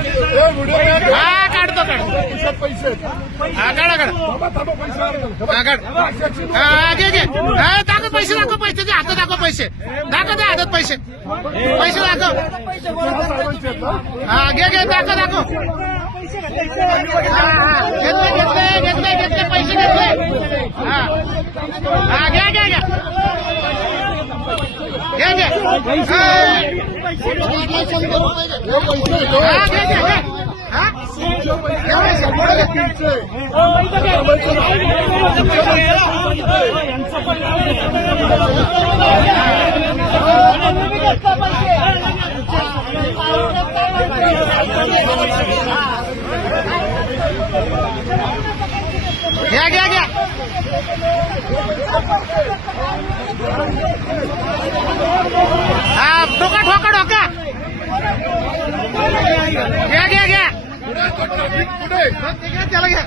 हा काढतो काढतो. पैसे हा काढा काढा. हा घे घे. हा दाखव पैसे दाखव पैसे. दे हातात दाखव पैसे. दाखव दे हातात पैसे. पैसे दाखव. हा घे घे दाखव दाखव. हा हा घेतले घेतले घेतले घेतले पैसे घेतले हा हा घ्या घ्या घ्या घे घे हा. हा, घे घे घे हा घे पैसे पुढे घे. घ्या घ्या घ्या हा ठोका ठोका ठोका. घ्या घ्या घ्या. त्याला घ्या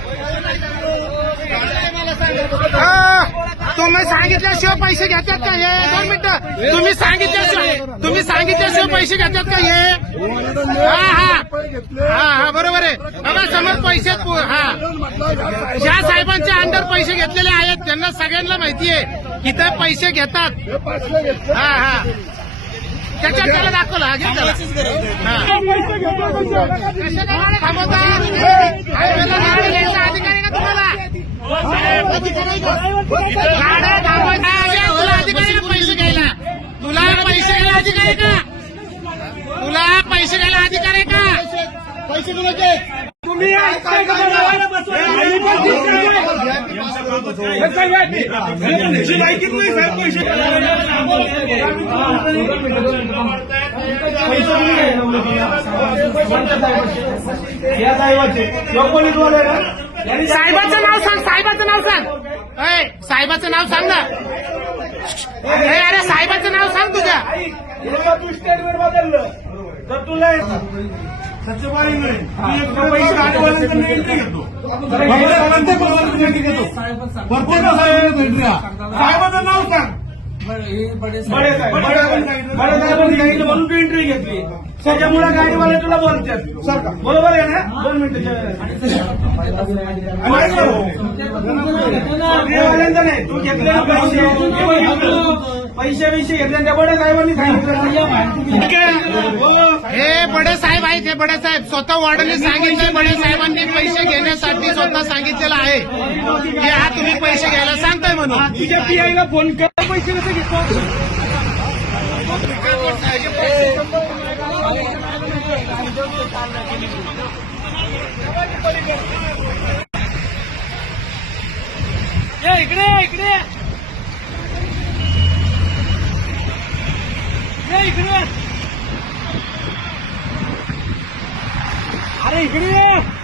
तुम्ही सांगितल्याशिवाय पैसे घेतात का हे? दोन मिनिटं. तुम्ही सांगितल्याशिवाय तुम्ही सांगितल्याशिवाय पैसे घेतात का हे. हा हा बरोबर आहे. बघा समोर पैसे हा. ज्या साहेबांच्या अंडर पैसे घेतलेले आहेत त्यांना सगळ्यांना माहिती आहे की ते पैसे घेतात. हा हा त्याच्यात त्याला दाखवलं हा, घे त्याला. कशा काय गाड्या थांबवतात हायवेला गाडी घ्यायचा अधिकारी का तुम्हाला गाड्या थांबवायचा आहे, तुला अधिकारी का पैसे घ्यायला तुला पैसे घ्यायला अधिकारी का तुला पैसे घ्यायला अधिकार आहे का पैसे कुणाचे तुम्ही ऐकताय का मला? आई पण दिसत नाही. तुझी लायकीच नाही साहेब पैसे या साहेबाचे नाव सांग साहेबाचं नाव सांग अय साहेबाचं नाव सांग ना ए, अरे साहेबाचं नाव सांग तुझ्या तू स्टेटमेंट बदललं तर तुला मिळेल एक पैसे गाडीवाल्यांकडून एंट्री घेतो. प्रत्येक एंट्री घेतो. प्रत्येक साहेबाचं नाव सांग. बडे साहेब. बडे सांगितलं म्हणून तू एंट्री घेतली. त्याच्यामुळे गाडीवाले तुला बोलतात. सर बरोबर आहे ना? दोन मिनिटं गाडीवाल्यांचं नाही तू घेतलेले पैसे. हे. पैसे घेतले त्या बड्या साहेबांनी सांगितलं. हो. बडे साहेब आहेत हे बडे साहेब. स्वतः वॉर्डने सांगितलंय बडे साहेबांनी पैसे घेण्यासाठी स्वतः सांगितलेलं आहे. की हा तुम्ही पैसे घ्यायला सांगताय म्हणून. तुझ्या पीआयला फोन कर. पैसे कसे घेतो? इकडे इकडे ये. इकडे अरे इकडे